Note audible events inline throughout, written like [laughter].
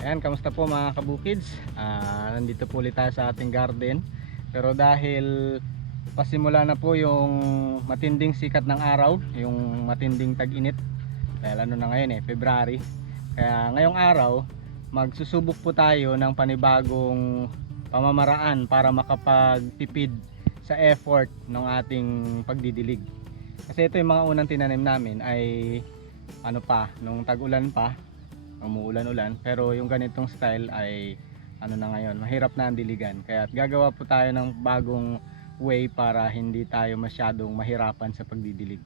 Ayan, kamusta po mga kabukids? Ah, nandito po ulit tayo sa ating garden. Pero dahil pasimula na po yung matinding sikat ng araw, yung matinding tag-init. Dahil ano na ngayon eh, February. Kaya ngayong araw, magsusubok po tayo ng panibagong pamamaraan para makapagtipid sa effort ng ating pagdidilig. Kasi ito yung mga unang tinanim namin ay ano pa, nung tag-ulan pa, umuulan-ulan. Pero yung ganitong style ay ano na ngayon mahirap na ang diligan. Kaya gagawa po tayo ng bagong way para hindi tayo masyadong mahirapan sa pagdidilig.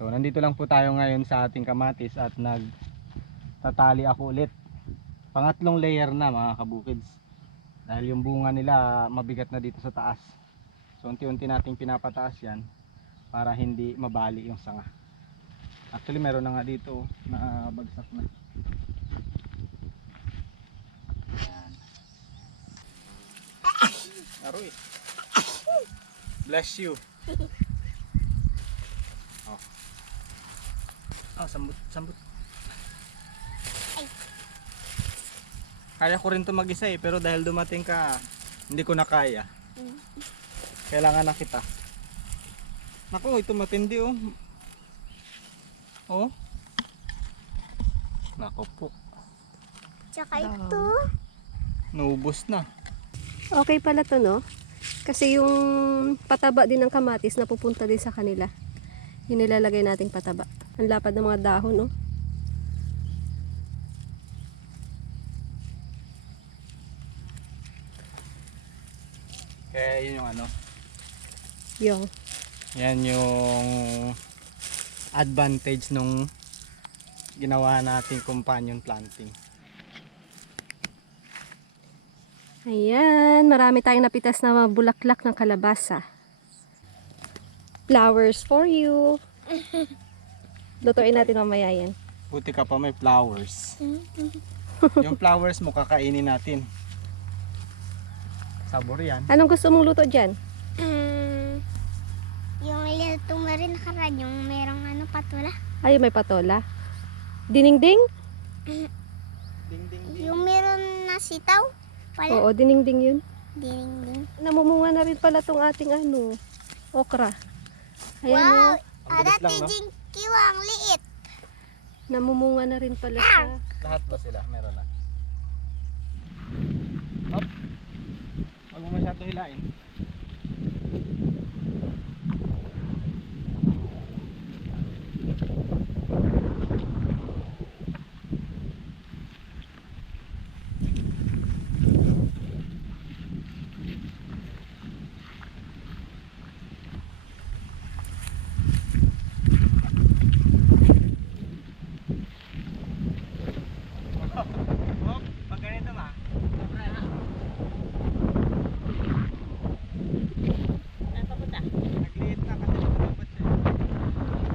So nandito lang po tayo ngayon sa ating kamatis at nag tatali ako ulit. Pangatlong layer na mga kabukids. Dahil yung bunga nila mabigat na dito sa taas. So unti-unti nating pinapataas yan para hindi mabali yung sanga. Actually meron na nga dito na bagsak na Aroy. Bless you. [laughs] Oh. Oh, sambut, sambut. Ay. Kaya ko rin to mag-isa eh, pero dahil dumating ka, hindi ko na kaya. Mm. Kailangan na kita. Naku, ito matindi oh. Oh. Nako po. Tsaka ito. Naubos na. Okay pala to, no? Kasi yung pataba din ng kamatis napupunta din sa kanila. Yung nilalagay nating pataba. Ang lapad ng mga dahon, no? Kaya yun yung ano. Yung. Yan yung advantage nung ginawa nating companion planting. Ayan, marami tayong napitas na mga bulaklak ng kalabasa. Flowers for you. [laughs] Lutuin natin mamaya yan. Buti ka pa may flowers. [laughs] yung flowers mo kakainin natin. Sabor yan. Anong gusto mong luto dyan? Mm, yung luto mo rin nakaraan, yung merong ano patula. Ay, may patola. Diningding? Ding [laughs] ding ding. Yung meron na sitaw. Pala. Oo, diningding yun. Ding ding. Namumunga na rin pala tong ating ano, okra. Ayan Wow! o, Ang Ada bilis lang, no? tijing kiwang liit. namumunga na rin pala siya. Lahat ba sila? Meron na. Hop. Huwag mo masyado hilain. Hop. Pag ganito ma. Nagliit na kasi lumabas eh.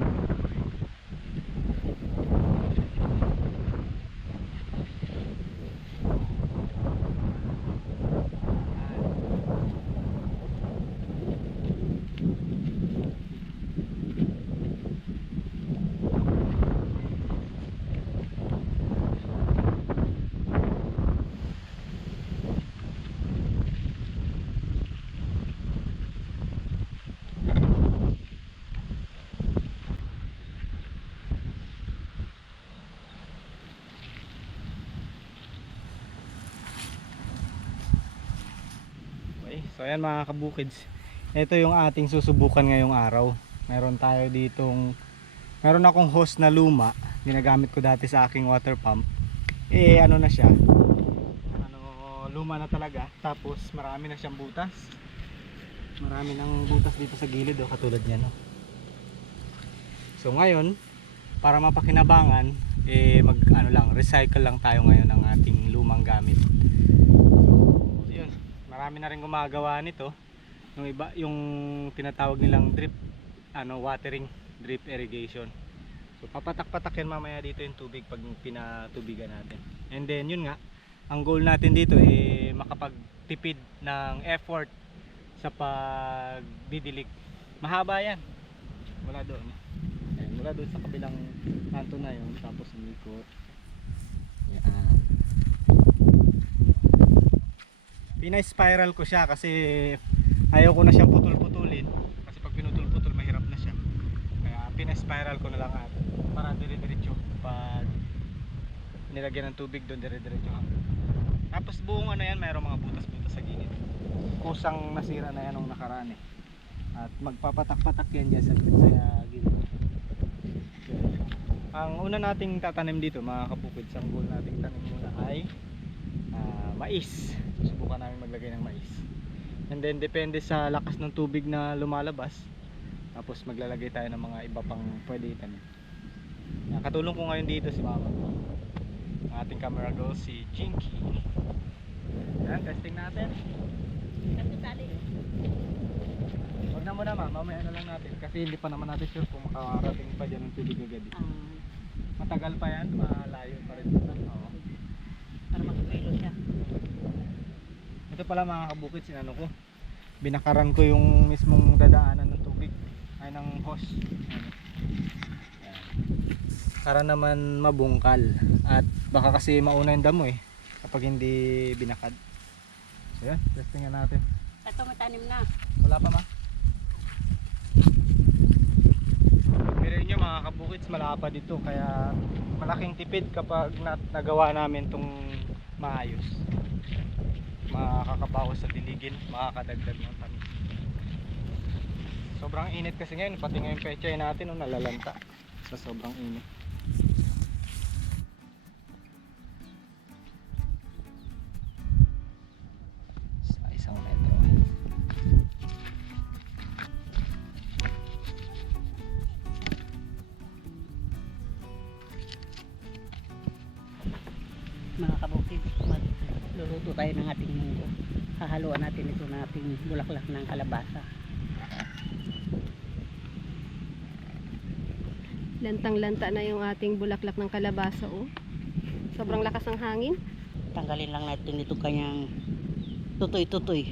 Okay, so ayan mga kabukids. Ito yung ating susubukan ngayong araw. Meron tayo ditong meron akong hose na luma, ginagamit ko dati sa aking water pump. Eh ano na siya? Ano, luma na talaga. Tapos marami na siyang butas. Marami ng butas dito sa gilid oh, katulad niyan oh. So ngayon, para mapakinabangan, eh mag ano lang, recycle lang tayo ngayon ng ating lumang gamit. Marami na rin gumagawa nito. Yung iba, yung tinatawag nilang drip ano, watering, drip irrigation. So papatak-patak yan mamaya dito yung tubig pag pinatubigan natin. And then yun nga, ang goal natin dito eh makapagtipid ng effort sa pagdidilig. Mahaba yan. Mula doon. Ayan, mula doon sa kabilang kanto na yun. Tapos umikot. Yan. Pina-spiral ko siya kasi ayaw ko na siyang putol-putulin. Kasi pag pinutol-putol mahirap na siya. Kaya pina-spiral ko na lang at para dire-diretso. Pag nilagyan ng tubig doon dire-diretso. Tapos buong ano yan, mayroong mga butas-butas sa gilid kusang nasira na yan nung nakaraan eh. At magpapatak-patak yan dyan sa, sa gilid. Ang una nating tatanim dito mga kapupid, ang goal nating tanim muna ay ah, mais. Susubukan namin maglagay ng mais. And then depende sa lakas ng tubig na lumalabas, tapos maglalagay tayo ng mga iba pang pwede itanim. Katulong ko ngayon dito si Mama. Ang ating camera girl si Jinky. Yan, testing natin. Huwag na muna ma, mamaya na lang natin kasi hindi pa naman natin sure kung makarating pa dyan ng tubig agad. eh. Matagal pa yan, malayo pa rin. Oo. Para makapilo siya. Ito pala mga kabukid, sinano ko. Binakaran ko yung mismong dadaanan ng tubig. Ay ng hose. Para naman mabungkal. At baka kasi mauna yung damo eh. Kapag hindi binakad. So yan, testingan natin. Ito matanim na. Wala pa ma? Pero nyo mga kabukids, malapa dito kaya malaking tipid kapag na nagawa namin tong maayos. Makakabawas sa diligin, makakadagdag ng tanim. Sobrang init kasi ngayon, pati ngayon pechay natin no, nalalanta sa sobrang init. Mga kabukid, magluluto tayo ng ating munggo. Hahaluan natin ito ng ating bulaklak ng kalabasa. Lantang-lanta na yung ating bulaklak ng kalabasa oh. Sobrang lakas ng hangin. Tanggalin lang natin ito kanyang tutoy-tutoy.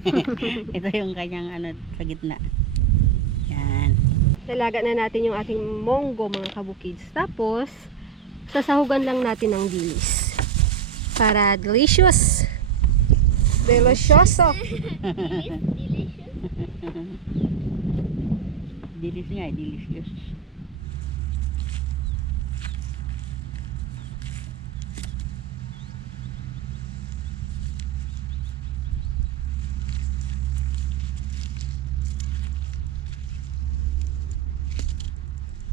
[laughs] ito yung kanyang ano sa gitna. Yan. Lalaga na natin yung ating monggo mga kabukids. Tapos, sasahugan lang natin ng dilis. Para delicious. Delicioso. [laughs] Dilis nga, eh, delicious.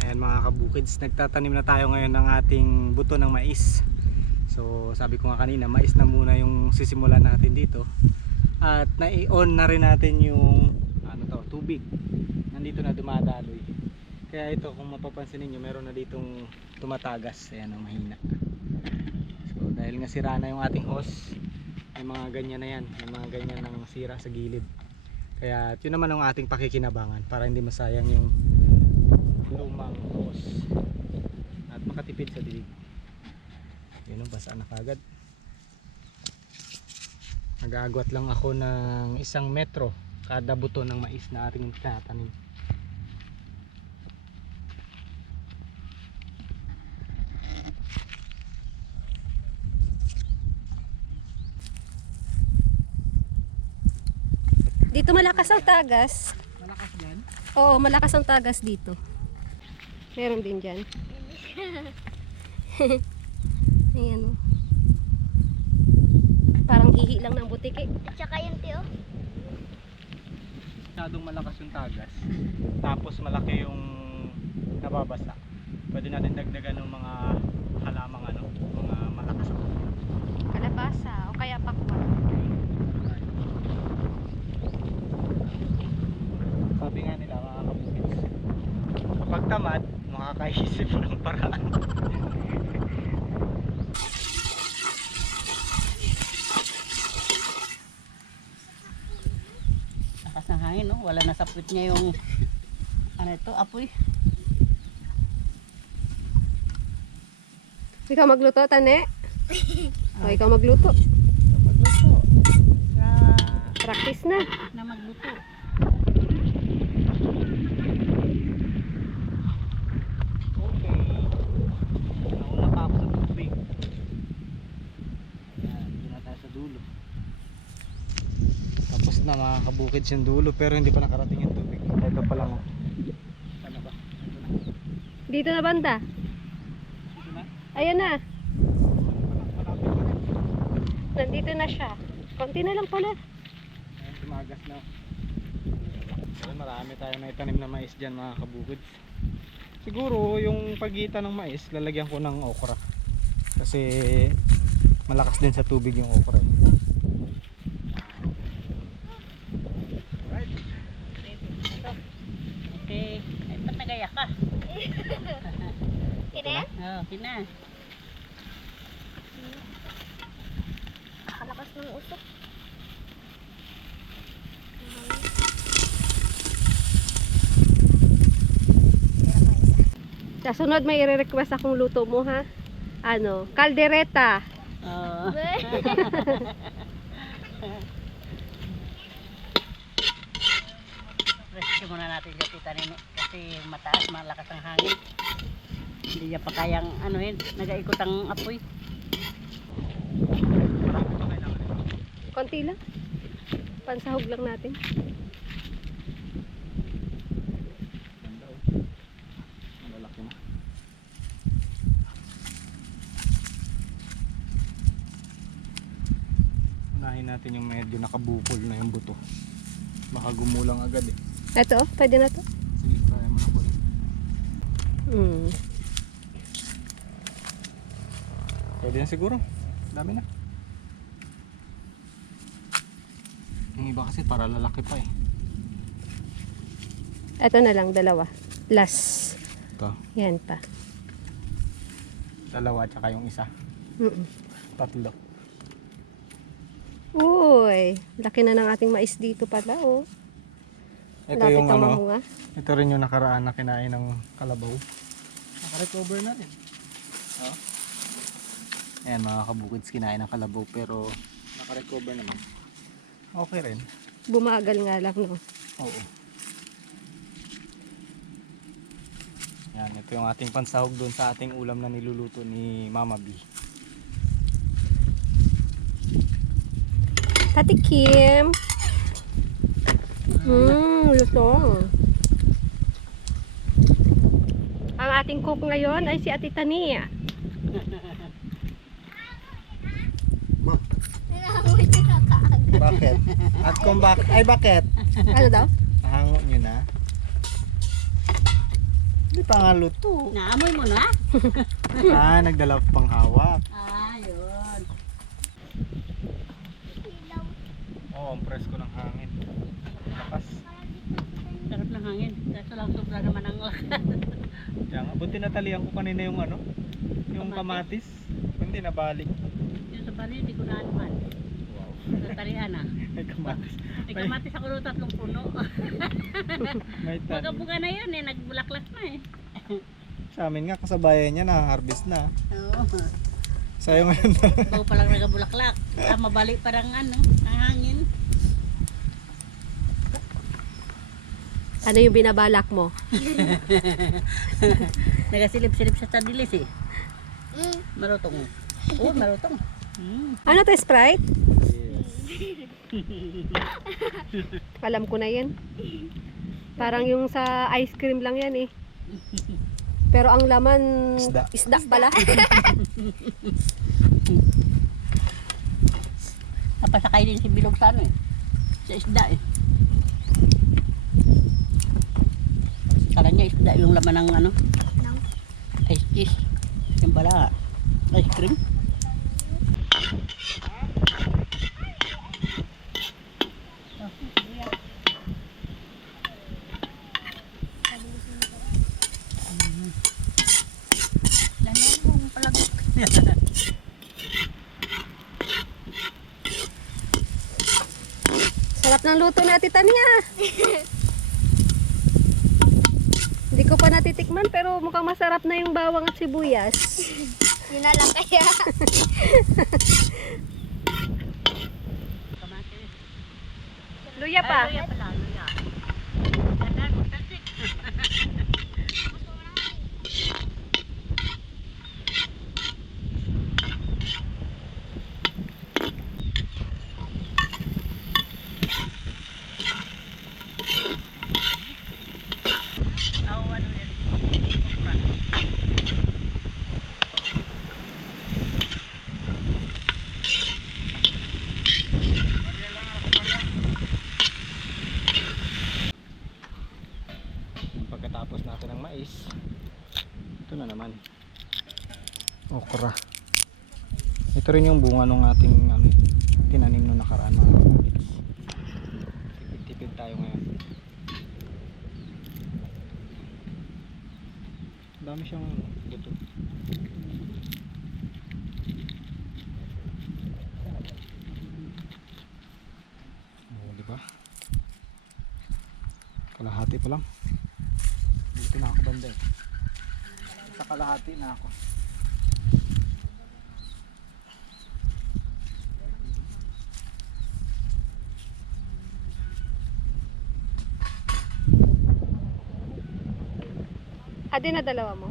Ayan mga kabukids, nagtatanim na tayo ngayon ng ating buto ng mais. So sabi ko nga kanina, mais na muna yung sisimulan natin dito. At nai-on na rin natin yung ano to, tubig. Nandito na dumadaloy. Kaya ito kung mapapansin niyo meron na ditong tumatagas. Ayan ang mahina. So dahil nga sira na yung ating hose, may mga ganyan na yan. May mga ganyan ng sira sa gilid. Kaya yun naman ang ating pakikinabangan para hindi masayang yung lumang hose at makatipid sa dilig yun o basa na kagad nagagawat lang ako ng isang metro kada buto ng mais na ating tatanim Dito malakas ang tagas. malakas yan Oo, malakas ang tagas dito. Meron din dyan. [laughs] Ayan o. Parang ihi lang ng butiki. At saka yun, Tio. Masyadong malakas yung tagas. Tapos malaki yung nababasa. Pwede natin dagdagan ng mga halamang ano, mga malakas. Kalabasa o kaya pakwa. Sabi nga nila mga kapatid, kapag tamad, makakaisip [laughs] ng paraan. Wala na sa puwit niya yung ano ito, apoy. Ikaw magluto, Tane? [laughs] O, ikaw magluto. Magluto. Sa Practice na. na magluto. Okay. Nauna pa ako sa tubig. Yan, doon na tayo sa dulo. Tapos na mga kabukids yung dulo pero hindi pa nakarating yung tubig. Ito pa lang. oh. Ano. Dito na banda. Ayan na. Nandito na siya. Konti na lang pala. Ayan, tumagas na. Ayan, marami tayo na itanim na mais dyan mga kabukids. Siguro yung pagitan ng mais, lalagyan ko ng okra. Kasi malakas din sa tubig yung okra. eh. Right. Okay. Ay, ba't nagaya ka? Kina? Oo, oh, kina. Kalakas ng usok. Sa sunod may i-request akong luto mo ha. Ano? Kaldereta. Oo. Rescue muna natin yung tita nini kasi mataas, malakas ang hangin. Hindi niya pa kayang ano yun, nagaikot ang apoy. Konti lang. Pansahog lang natin. Unahin natin yung medyo nakabukol na yung buto. Baka gumulang agad eh. Ito, oh, pwede na to. Sige, try mo na po eh. Hmm. Pwede na siguro. Dami na. Yung iba kasi para lalaki pa eh. Ito na lang, dalawa. Last. Ito. Yan pa. Dalawa tsaka yung isa. Mm Tatlo. Uy, laki na ng ating mais dito pala, oh. Ito Lapit yung ano. mamunga. Ito rin yung nakaraan na kinain ng kalabaw. Nakarecover na rin. Oh. Ayan mga kabukids kinain ng kalabaw pero nakarecover naman. Okay rin. Bumagal nga lang, no. Oo. Yan, ito yung ating pansahog doon sa ating ulam na niluluto ni Mama B. Tati Kim. Mmm, luto. Ang ating cook ngayon ay si Ate Tania. [laughs] Bakit? At kung bak ay bakit? Ano daw? Nahango nyo na? Hindi pa nga luto. Naamoy mo na? [laughs] ah, nagdala pang hawak. Ah, yun. Oo, oh, ang presko ng hangin. Lakas. Sarap ng hangin. Kaso lang sobra naman ang lakas. [laughs] Kaya nga, buti natalian ko kanina yung ano, yung kamatis. Hindi nabalik. Yung sa bali, hindi ko na naman. Wow. Sa tarihan ah. May kamatis. May kamatis ako tatlong puno. [laughs] May tanim. Pagkabuga na yun eh, nagbulaklak na eh. Sa amin nga, kasabayan niya na harvest na. Oo. Sayo ngayon [laughs] Bago pa lang nagabulaklak. Ah, mabalik parang ano, ang hangin. Ano yung binabalak mo? [laughs] Nagasilip-silip siya sa dilis eh. Mm. Marutong. Oo, marutong. Mm. Ano to, Sprite? [laughs] Alam ko na yan. Parang yung sa ice cream lang yan eh. Pero ang laman, Isda. isda pala. [laughs] Napasakay din si Bilog sa ano eh. Sa isda eh. Kala niya isda yung laman ng ano, ice cheese. Yung pala, ice cream. Ng luto ni Ate Tanya. Hindi ko pa natitikman pero mukhang masarap na yung bawang at sibuyas. [laughs] Yun na lang kaya. [laughs] Luya pa. Pagkatapos natin ng mais, ito na naman. Okra. Ito rin yung bunga ng ating ano, tinanim nung nakaraan mga kabukids. Tipid-tipid tayo ngayon. Dami siyang buto. Oh, di ba? Kalahati pa lang. Dito na ako banda eh. Sa kalahati na ako. Adi na dalawa mo.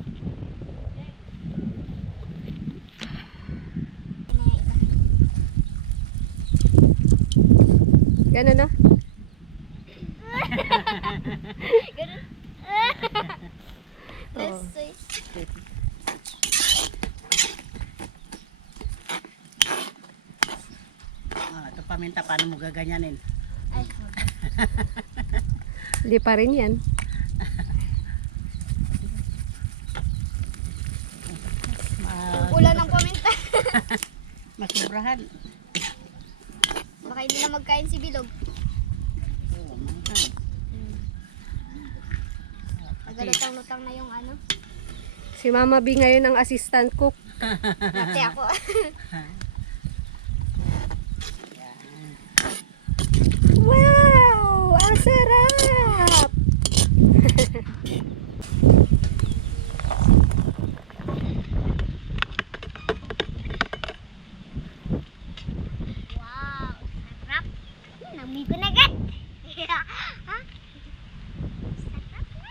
Ganun no? Let's see. Ah, ito paminta, paano mo gaganyanin? Ay, Hindi pa rin yan. Ma- Kulang ng paminta. Masubrahan. Baka hindi na magkain si Bilog. Nagalutang-lutang na yung ano. Si Mama B ngayon ang assistant cook. Dati ako. [laughs] Wow! Ang sarap! [laughs] wow, sarap. Nami ko na agad. ha? Sarap na.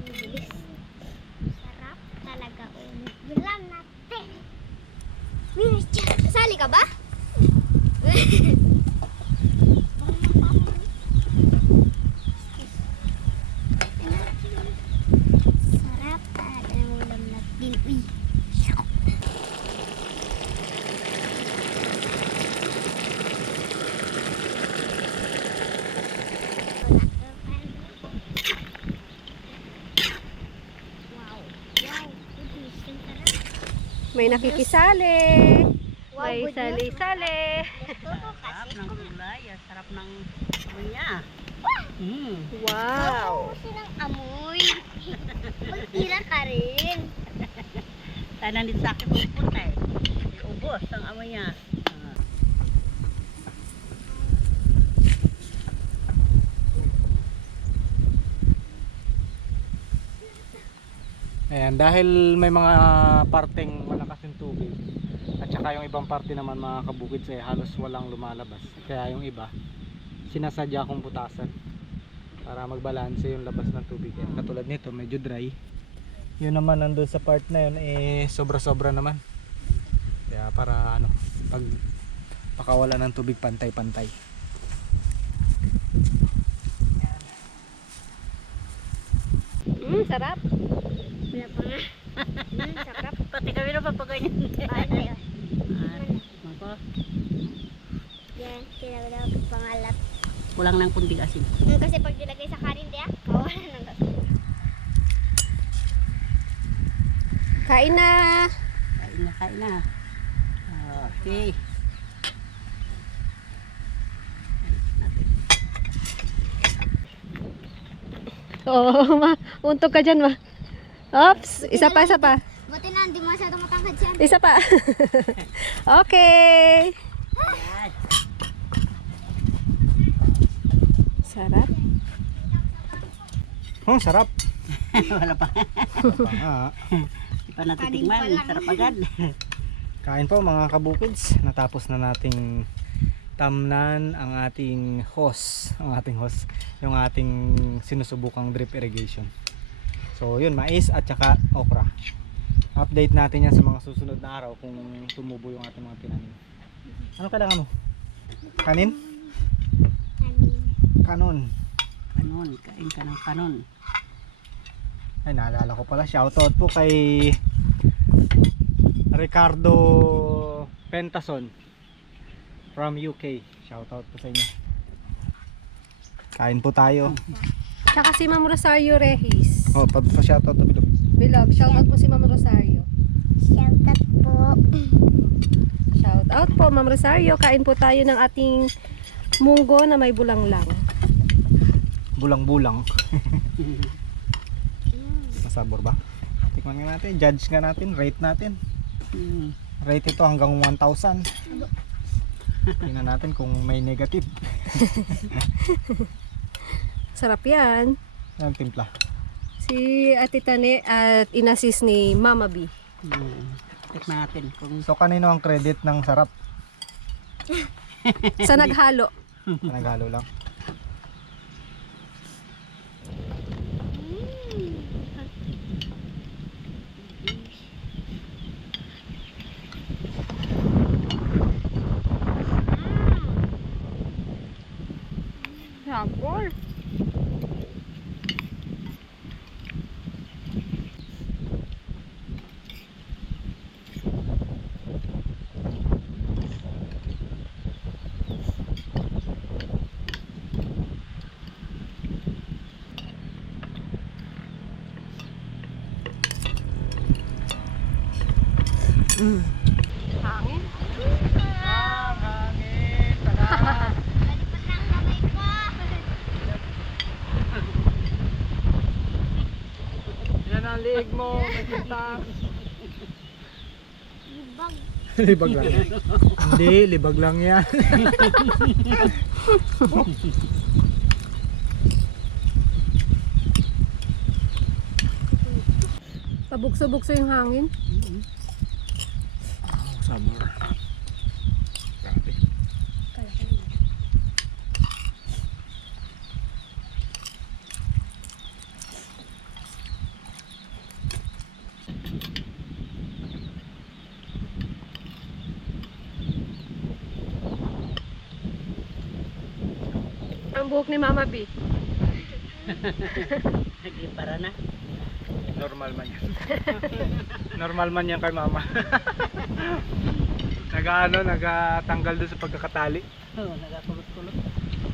Ang bilis. Sarap talaga. Ulam natin. Mircha, kasali ka ba? Sarap talaga ng ulam natin. Uy. Wow. Wow. Goodness, ang sarap. May nakikisali. Wow, May sali-sali. Sarap ng gulay, sarap ng amoy niya. Mm. Wow! Kasi ng amoy. Magtira ka rin. Tayo nandito sa akin pupunta eh. Ubos ang amoy niya. Ayan, dahil may mga parteng malakas yung tubig at saka yung ibang parte naman mga kabukid ay halos walang lumalabas. Kaya yung iba, sinasadya kong butasan para magbalanse yung labas ng tubig. Yan, katulad nito, medyo dry. Yun naman nandun sa part na yun, eh sobra-sobra naman. Kaya para ano, pag pakawala ng tubig pantay-pantay. Mm, sarap. Wala pa nga. Hmm, sarap. [laughs] Pati kami na papaganyan. Paano yun? Ah, Ako, Yan, sinabi na ako pangalat. kulang ng kunting asin. Hmm, kasi pag nilagay sa kanin, diya, kawala ng gas. Kain na! Kain na, kain na. Okay. Oo, [laughs] ma. Untog ka dyan, ma. Oops! Isa pa, isa pa. Buti na, hindi masyadong matangkad siya. Isa pa. [laughs] okay. Sarap. Oh, sarap. [laughs] Wala pa. Pa nga. Di pa natitikman. Sarap agad. Kain po mga kabukids. Natapos na nating tamnan ang ating hose. Ang ating hose. Yung ating sinusubukang drip irrigation. So yun, mais at saka okra. Update natin yan sa mga susunod na araw kung tumubo yung ating mga tinanim. Ano kailangan mo? Kanin? Kanon. Kanon. Kain ka ng kanon. Ay, naalala ko pala. Shoutout po kay Ricardo Pentason from UK. Shoutout po sa inyo. Kain po tayo. Tsaka si Ma'am Rosario Regis. Oh, pa, pa shoutout na bilog. Bilog, shout out po si Ma'am Rosario. Shoutout po. Shout out po Ma'am Rosario. Kain po tayo ng ating munggo na may bulanglang. Bulang-bulang. [laughs] Masabor ba? Tikman nga natin. Judge nga natin. Rate natin. Rate ito hanggang 1,000. Tingnan natin kung may negative. [laughs] Sarap yan. Ang timpla. Si Ate Tane at inasis ni Mama B. Mm. Tikman natin kung So, kanino ang credit ng sarap? Sa [laughs] naghalo. Naghalo lang. Mm. Hangin. Ang hangin, sarap. Yan ang liig mo, nakita. Libag. libag lang. Hindi, libag lang yan. Pabukso-bukso yung hangin. Summer. Grabe. Ang buhok ni Mama B. nagipara na. Normal man yan. Normal man yan kay mama. [laughs] Nag-ano, nagatanggal doon sa pagkakatali. Oh, nagakulot-kulot.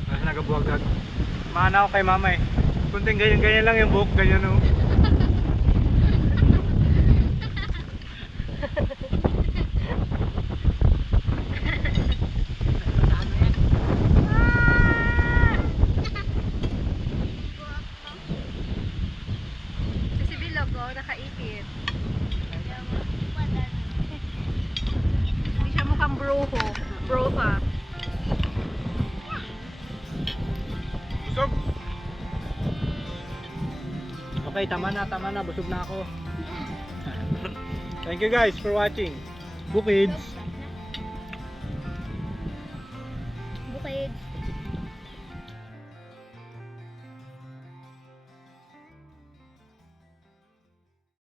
Tapos nagabuwagag. Maana ko kay mama eh. Kunting ganyan-ganyan lang yung buhok, ganyan oh. Okay, tama na, tama na. Busog na ako. [laughs] Thank you guys for watching. Bukids!